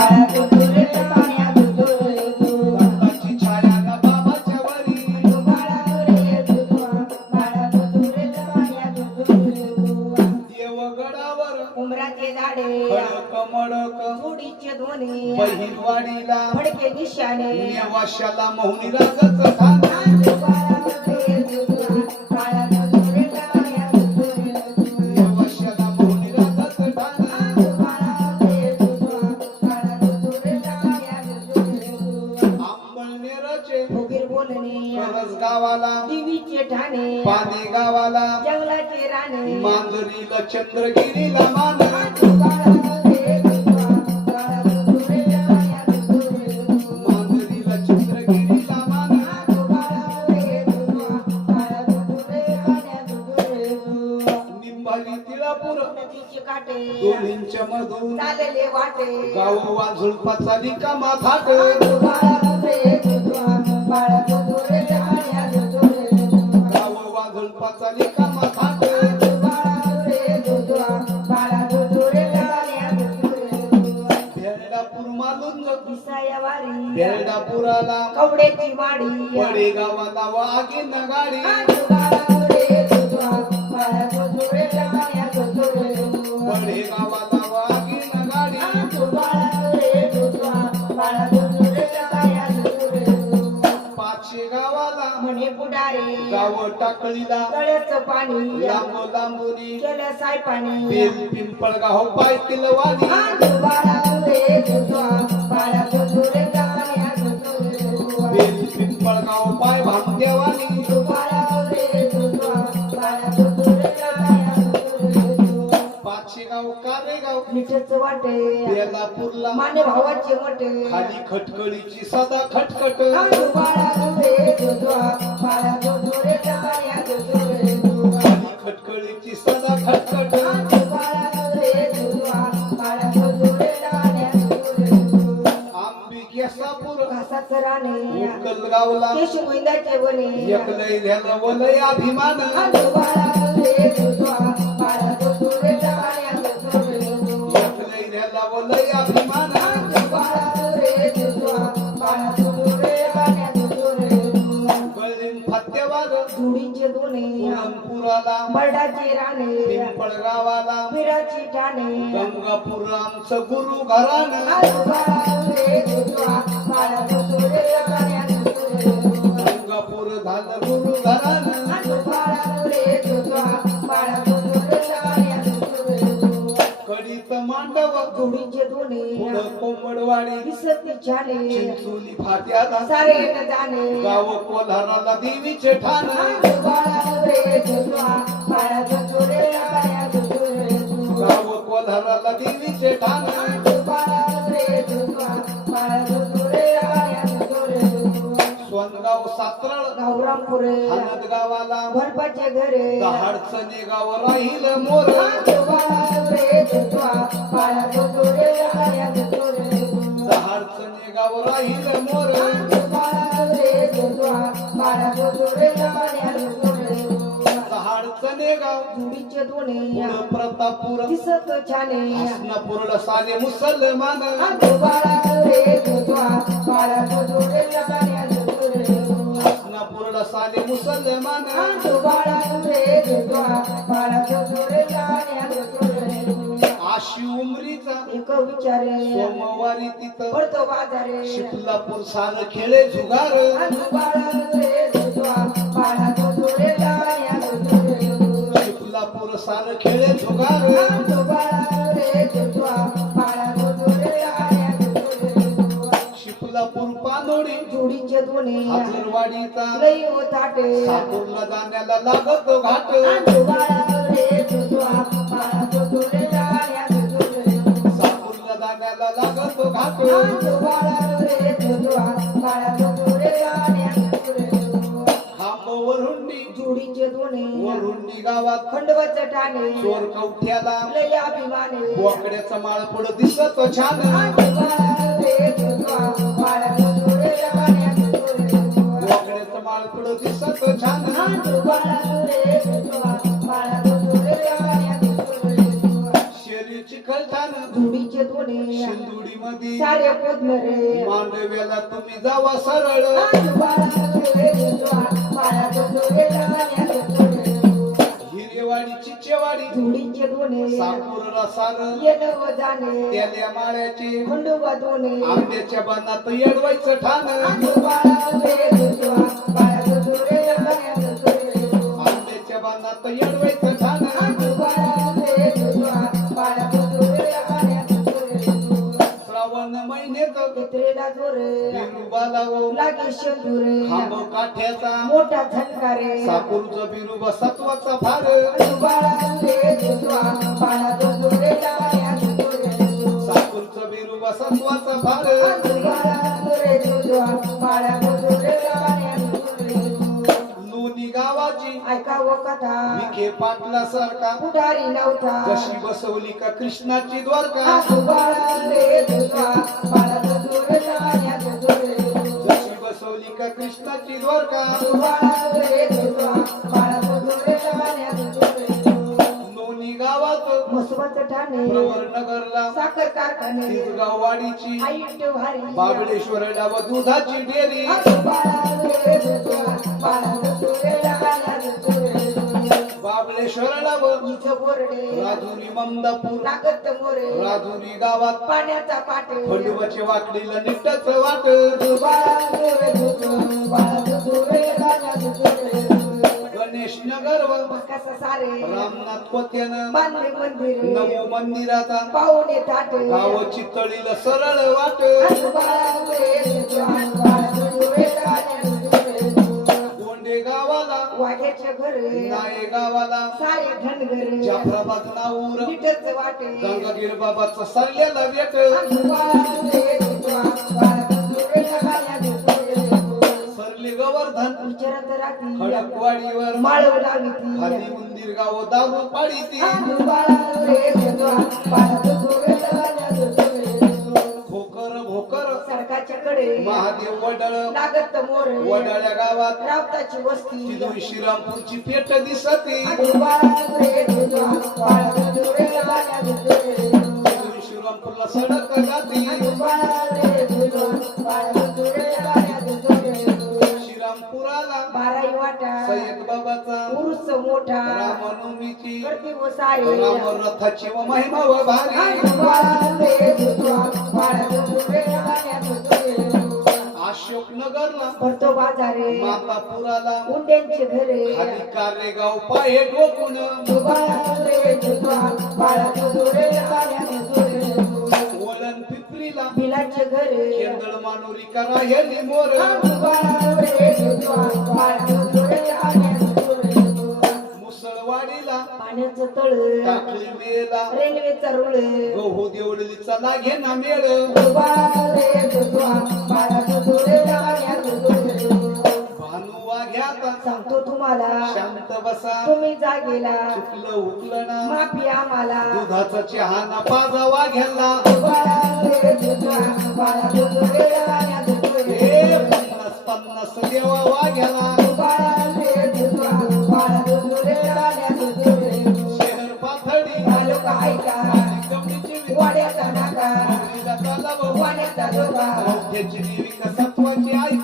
बाळा तुझुरे पाण्या तुझुरे दत्ताची छाया गा बाबाच्या वरी बाळा रे तुझा बाळा तुझुरे पाण्या तुझुरे देवगडावर उमराचे झाडे खडक मडक जोडीचे दोन्ही बहिरवाडीला फडके निशाणे नेवाशाला मौनी रागाचं ठाण बाळा रे तुझा बाळा तुझुरे पाण्या तुझुरे नेवाशाला मौनी रागाचं ठाण अंबळनेरचे फुगीर बोलणे करस गावाला देवीचे ठाणे पाने गावाला जंगलाचे राणे मांजरीला चंद्रगिरीला मान मांजरीला चंद्रगिरीला मान निंबाली तिळापूर नदीचे काटे दोन्हींच्या मधून चालले वाटे गाव वाझुळपाचा रिकामा थाट गाव वाझुळपाचा रिकामा थाट भेरडापूर मालुंज भेरडापुराला कवड्याची वाडी वडे गावाला वाघीन गाडी वडे गावाला वाघीन गाडी पाचशे गावाला म्हणे पुढारे गाव टाकळीला तळ्याचं पाणी लांब लांबुनी केलं सायपाणी बेल पिंपळगाव पाय किलवाडी बेल पिंपळगाव पाय भामदेवानी पाचशे गाव कारेगाव मिठच वाटे बेलापूरला माने भावाचे मोठे खाली खटकळीची सदा खटखट खाली खटकळीची सदा खटखट आंबी केसापूर राणे उकलगावला केश गोविंदाचे वने एकलय झालं वलय अभिमान एकलय झाला वलय अभिमान गळीन फत्तेवाद धुळीचे दोने पुरणपुराला बर्डाचे राणे पिंपळगावाला पिराची ठाणे गंगापूर आमचं गुरु घराण गंगापूर झालं गुरु घराण कडीत मांडव धुळीचे दोने पुढं कोंबडवाडी विसरती छाने चिंचोली फाट्याला सारे न जाणे गाव कोल्हाराला देवीचे ठाण गाव कोल्हाराला देवीचे ठाण सोनगाव सातरळ गौरामपुरे हनद गावाला भरपाचे घरे दहाडचणे गाव राहील मोर दहाडचणे गाव राहील मोर दहाडचणे गाव धुळीचे दोने पुढं प्रतापपूर दिसत छाने हसनापूरला साने मुसलमान हसनापूरला साने मुसलमान आशी उमरीचा एक विचारे सोमवारी तिथं पडतो बाजारे शिपलापूर सान खेळे जुगार शिपलापूर सान खेळे जुगार शिपलापूर पानोडी जोडीचे दोने हाजरवाडीचा लई ताटे साकूरला जाण्याला लागतो घाट साकूरला जाण्याला लागतो घाट खांबवरुंडी जोडीचे दोने वरुंडी गावात खंडवाचं ठाणे चोर कवठ्याला लई अभिमाने बोकड्याचा माळ पुढं दिसत छान बोकड्याचा माळ पुढं दिसत छान शेरीची खलठाण धुळीचे दोने शेंदुडी मध्ये सारे पुतलं रे मांडव्याला तुम्ही जावा सरळ हिरेवाडी चिचेवाडी धुळीचे दोने सापूरला सार येणं व जाणे त्याल्या माळ्याची खंडोबा दोने आंब्याच्या बनात येडवायचं ठाण आंब्याच्या बनात येडवायचं ठाण श्रावण महिन्यात बिरुबाला ओ लागे शेंदुरे खांब काठ्याचा मोठा झटकारे सापूरचा बिरुबा सत्वाचा फार सापूरचा बिरुबा सत्वाचा फार लोणी गावाची ऐकावं कथा विखे पाटला सारखा पुढारी नव्हता कशी बसवली का कृष्णाची द्वारका जशी बसवली का कृष्णाची द्वारका लोणी गावात मसवत ठाणे प्रवर नगरला साखर कारखाने तिसगाववाडीची आईट भारी बाबळेश्वर डावा दुधाची डेअरी बाबळेश्वर डाव बोरडे राजुरी ममदापूर लागत मोरे राजुरी गावात पाण्याचा पाटे खंडोबाचे वाकडीला निट्टाच वाट गणेश नगर व कसं सारे रामनाथ कोत्यानं बांधले मंदिर नवो मंदिराचा पाहुणे ताट गावाची तळीला सरळ वाट गोंडे गावाला वाघ्याच्या घर नाये गावाला सारे धनगर जाफराबाद नाऊर लिटरच वाटे गंगागीर बाबाचा सरलेला वेट सरले गोवर्धन विचारत राहती खडकवाडीवर माळव लावी हरी मंदिर गाव दारू पाडी ती भोकर भोकर सडकाच्या कडे महादेव वडळ लागत मोर वडाळ्या गावात रावताची वस्ती तिथून श्रीरामपूरची पेठ दिसते तिथून श्रीरामपूरला सडक जाते श्रीरामपुराला बाराई वाटा सय्यद बाबाचा उरुस मोठा रामनवमीची करते व सारे रामरथाची व महिमा व भारी अशोकनगरला भरतो बाजारे मातापुराला उंड्यांचे घरे खाली कारेगाव पाये डोकून वळण पिपरीला बिलाचे घरे केंदळ मानुरी करा हे मोर मुसळवाडीला पाण्याचं तळ टाकली मेला रेल्वेचा रुळ गहू देवळीचा लागे ना मेळ भानू वाघ्याचा सांगतो तुम्हाला शांत बसा तुम्ही जागेला चुकलं उकलं ना माफी आम्हाला दुधाचा चहा ना पाजा वाघ्याला हे 50 देवा वाघ्याला शहर पाथडी कवडीची वाड्याचा नाका विहिरीला तलाव वाड्याचा डोका मौढ्याची देवी का सत्वाची आई